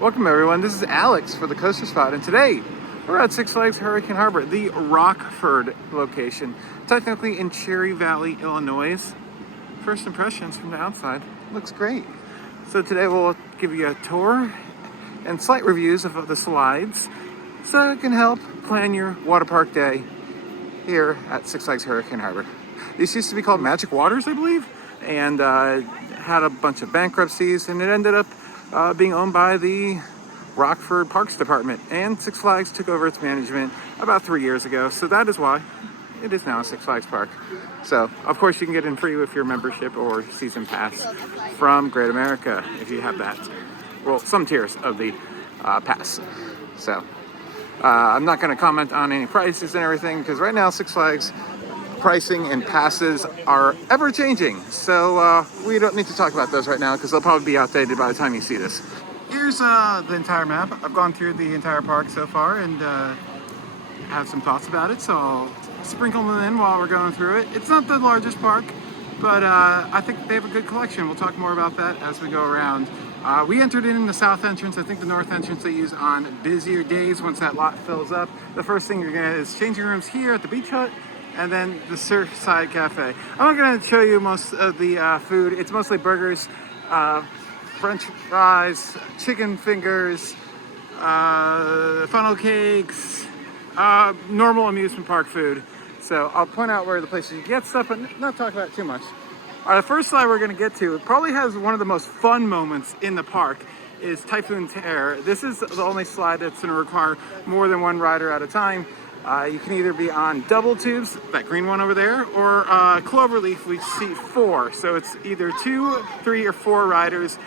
Welcome everyone, this is Alex for the Coaster Spot, and today we're at Six Flags Hurricane Harbor, the Rockford location, technically in Cherry Valley, Illinois. First impressions from the outside, looks great. So today we'll give you a tour and slight reviews of the slides so it can help plan your water park day here at Six Flags Hurricane Harbor. These used to be called Magic Waters, I believe, and had a bunch of bankruptcies, and it ended up being owned by the Rockford Parks Department, and Six Flags took over its management about 3 years ago, so that is why it is now a Six Flags park. So of course you can get in free with your membership or season pass from Great America if you have that. Well, some tiers of the pass. So I'm not going to comment on any prices and everything because right now Six Flags pricing and passes are ever changing, so we don't need to talk about those right now because they'll probably be outdated by the time you see this. Here's the entire map. I've gone through the entire park so far and have some thoughts about it, so I'll sprinkle them in while we're going through it. It's not the largest park, but I think they have a good collection. We'll talk more about that as we go around. We entered in the south entrance. I think the north entrance they use on busier days once that lot fills up. The first thing you're gonna get is changing rooms here at the beach hut, and then the Surfside Cafe. I'm not going to show you most of the food. It's mostly burgers, French fries, chicken fingers, funnel cakes, normal amusement park food. So I'll point out where the places you get stuff, but not talk about it too much. The first slide we're going to get to probably has one of the most fun moments in the park is Typhoon Terror. This is the only slide that's going to require more than one rider at a time. You can either be on double tubes, that green one over there, or Cloverleaf, we see 4. So it's either 2, 3, or 4 riders.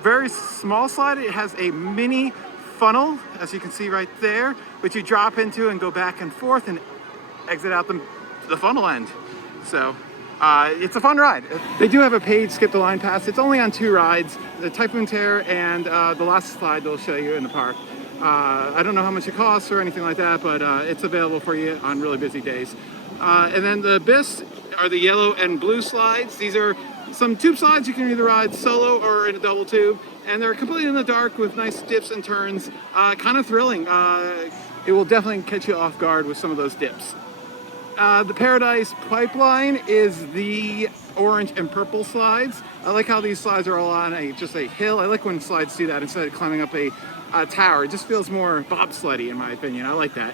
Very small slide. It has a mini funnel, as you can see right there, which you drop into and go back and forth and exit out the funnel end. So it's a fun ride. They do have a paid skip the line pass. It's only on 2 rides, the Typhoon Terror and the last slide they'll show you in the park. I don't know how much it costs or anything like that, but it's available for you on really busy days. And then the Abyss are the yellow and blue slides. These are some tube slides you can either ride solo or in a double tube, and they're completely in the dark with nice dips and turns. Kind of thrilling. It will definitely catch you off guard with some of those dips. The Paradise Pipeline is the orange and purple slides. I like how these slides are all on just a hill. I like when slides do that instead of climbing up a tower. It just feels more bobsleddy in my opinion. I like that.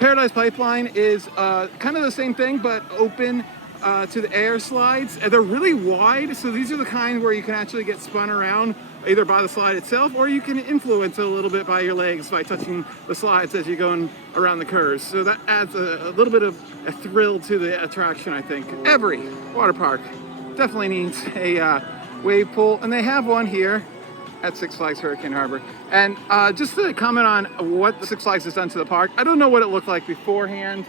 Paradise Pipeline is kind of the same thing, but open to the air slides. They're really wide, so these are the kind where you can actually get spun around either by the slide itself, or you can influence it a little bit by your legs by touching the slides as you're going around the curves. So that adds a little bit of a thrill to the attraction, I think. Every water park definitely needs a wave pool, and they have one here at Six Flags Hurricane Harbor. And just to comment on what Six Flags has done to the park, I don't know what it looked like beforehand.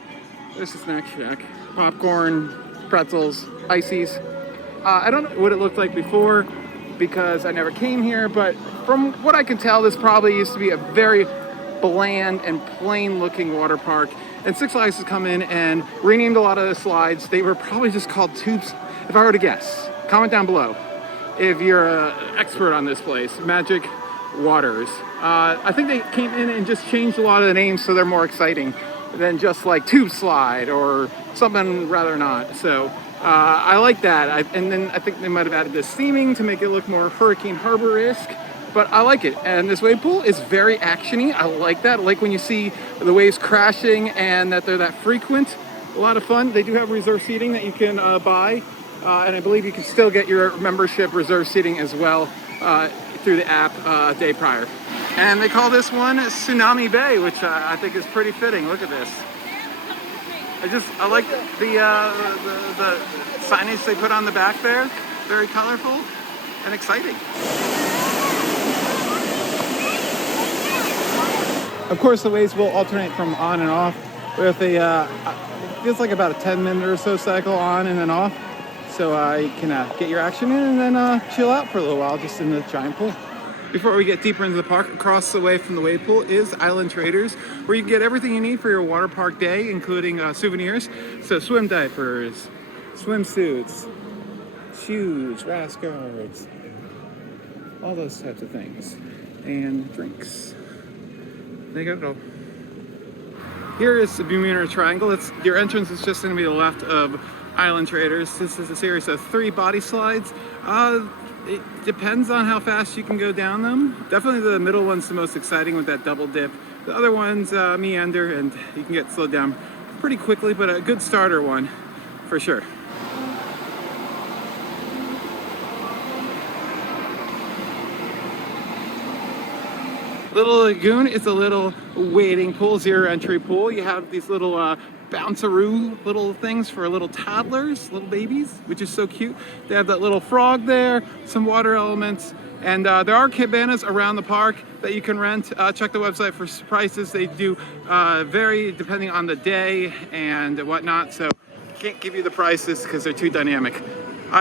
There's a snack shack, popcorn, pretzels, ices. I don't know what it looked like before because I never came here, but from what I can tell, this probably used to be a very bland and plain looking water park. And Six Flags has come in and renamed a lot of the slides. They were probably just called tubes, if I were to guess. Comment down below if you're an expert on this place. Magic Waters. I think they came in and just changed a lot of the names so they're more exciting than just like Tube Slide or something rather not. So I like that. And then I think they might have added this theming to make it look more Hurricane Harbor-esque, but I like it. And this wave pool is very actiony. I like that. I like when you see the waves crashing and that they're that frequent. A lot of fun. They do have reserve seating that you can buy. And I believe you can still get your membership reserve seating as well through the app a day prior. And they call this one Tsunami Bay, which I think is pretty fitting. Look at this. I like the signage they put on the back there. Very colorful and exciting. Of course, the waves will alternate from on and off with a feels like about a 10-minute or so cycle on and then off. So you can get your action in and then chill out for a little while just in the giant pool. Before we get deeper into the park, across the way from the wave pool is Island Traders, where you can get everything you need for your water park day, including souvenirs. So swim diapers, swimsuits, shoes, rash guards, all those types of things. And drinks. They got it all. Here is the Bermuda Triangle. Your entrance is just going to be to the left of Island Traders. This is a series of 3 body slides. It depends on how fast you can go down them. Definitely the middle one's the most exciting with that double dip. The other ones meander and you can get slowed down pretty quickly, but a good starter one for sure. Little Lagoon is a little wading pool, 0 entry pool. You have these little bounceroo little things for little toddlers, little babies, which is so cute. They have that little frog there, some water elements, and there are cabanas around the park that you can rent. Check the website for prices. They do vary depending on the day and whatnot, so can't give you the prices because they're too dynamic.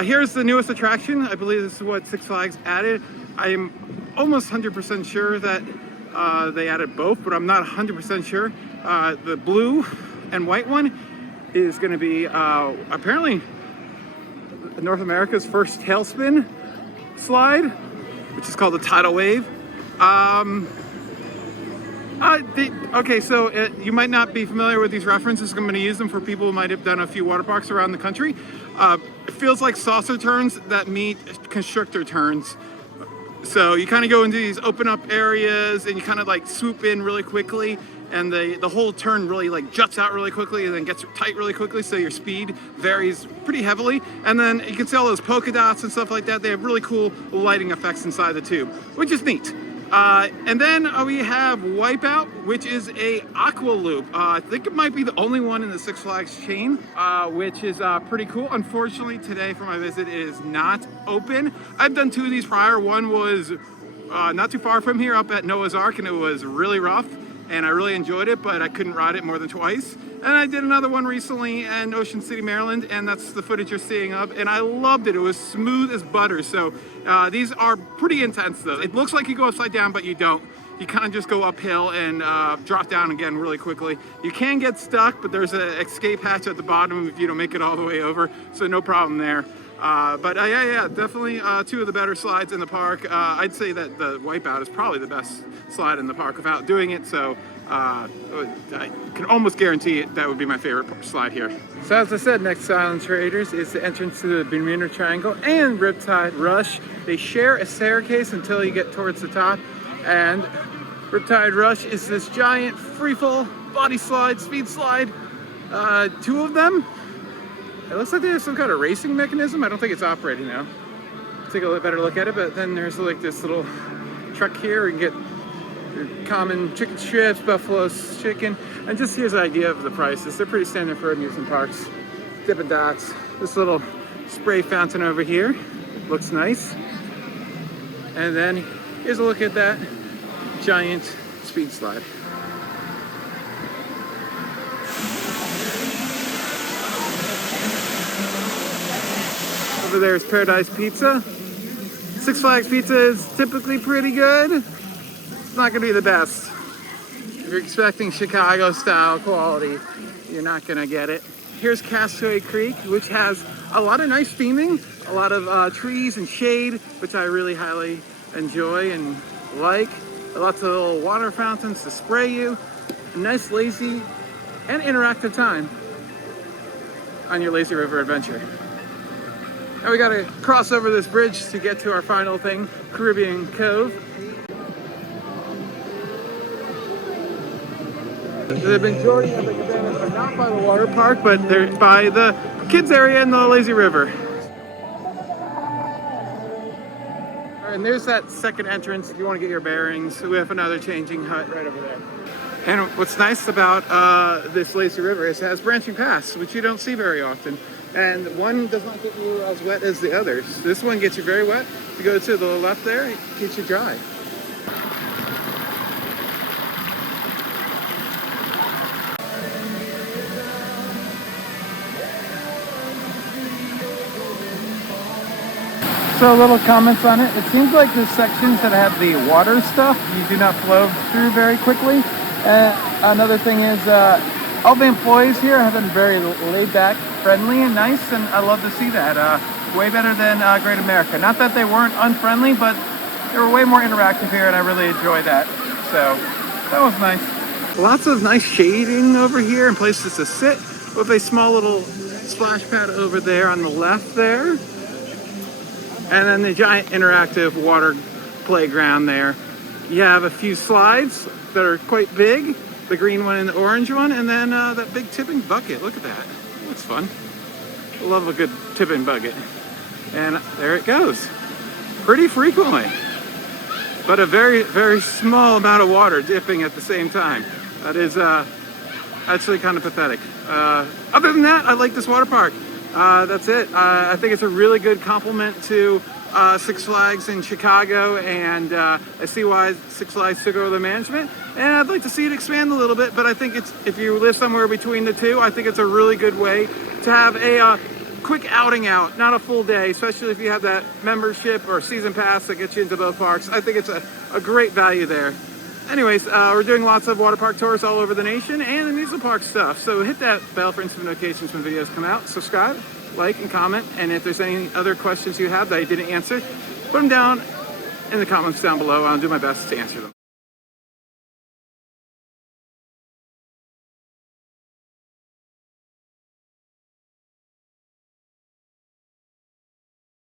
Here's the newest attraction. I believe this is what Six Flags added. I am almost 100% sure that they added both, but I'm not 100% sure. The blue and white one is going to be apparently North America's first Tailspin slide, which is called the Tidal Wave. Okay, so you might not be familiar with these references. I'm going to use them for people who might have done a few water parks around the country. It feels like saucer turns that meet constrictor turns. So you kind of go into these open up areas and you kind of like swoop in really quickly, and the whole turn really like juts out really quickly and then gets tight really quickly, so your speed varies pretty heavily. And then you can see all those polka dots and stuff like that. They have really cool lighting effects inside the tube, which is neat. And then we have Wipeout, which is a aqua loop. I think it might be the only one in the Six Flags chain, which is pretty cool. Unfortunately, today for my visit, it is not open. I've done 2 of these prior. One was not too far from here up at Noah's Ark, and it was really rough, and I really enjoyed it, but I couldn't ride it more than twice. And I did another one recently in Ocean City, Maryland, and that's the footage you're seeing of, and I loved it. It was smooth as butter. So these are pretty intense though. It looks like you go upside down, but you don't. You kind of just go uphill and drop down again really quickly. You can get stuck, but there's an escape hatch at the bottom if you don't make it all the way over, so no problem there. But yeah, definitely 2 of the better slides in the park. I'd say that the Wipeout is probably the best slide in the park without doing it, so I can almost guarantee it that would be my favorite slide here. So as I said, next to Island Traders is the entrance to the Bermuda Triangle and Riptide Rush. They share a staircase until you get towards the top, and Riptide Rush is this giant freefall body slide, speed slide. 2 of them. It looks like they have some kind of racing mechanism. I don't think it's operating now. Take a better look at it, but then there's like this little truck here. You can get your common chicken strips, buffalo's chicken, and just here's an idea of the prices. They're pretty standard for amusement parks. Dippin' Dots. This little spray fountain over here looks nice. And then here's a look at that giant speed slide. Over there is Paradise Pizza. Six Flags Pizza is typically pretty good. It's not gonna be the best. If you're expecting Chicago style quality, you're not gonna get it. Here's Castaway Creek, which has a lot of nice theming, a lot of trees and shade, which I really highly enjoy and like. Lots of little water fountains to spray you. A nice, lazy, and interactive time on your lazy river adventure. Now we gotta cross over this bridge to get to our final thing, Caribbean Cove. The majority of the cabanas are not by the water park, but they're by the kids area in the lazy river. And there's that second entrance if you want to get your bearings. We have another changing hut right over there. And what's nice about this lazy river is it has branching paths, which you don't see very often. And one does not get you as wet as the others. This one gets you very wet. If you go to the left there, it gets you dry. So little comments on it. It seems like the sections that have the water stuff, you do not flow through very quickly. Another thing is all the employees here have been very laid back, friendly, and nice, and I love to see that. Way better than Great America. Not that they weren't unfriendly, but They were way more interactive here, and I really enjoyed that. So that was nice. Lots of nice shading over here and places to sit, with a small little splash pad over there on the left there. And then the giant interactive water playground there. You have a few slides that are quite big, the green one and the orange one, and then that big tipping bucket. Look at that. That's fun. I love a good tipping bucket. And there it goes. Pretty frequently. But a very, very small amount of water dipping at the same time. That is actually kind of pathetic. Other than that, I like this water park. That's it. I think it's a really good complement to Six Flags in Chicago, and I see why Six Flags took over the management. And I'd like to see it expand a little bit, but I think it's, if you live somewhere between the two, I think it's a really good way to have a quick outing out, not a full day, especially if you have that membership or season pass that gets you into both parks. I think it's a great value there. Anyways, we're doing lots of water park tours all over the nation and amusement park stuff. So hit that bell for instant notifications when videos come out. Subscribe, like, and comment. And if there's any other questions you have that I didn't answer, put them down in the comments down below. I'll do my best to answer them.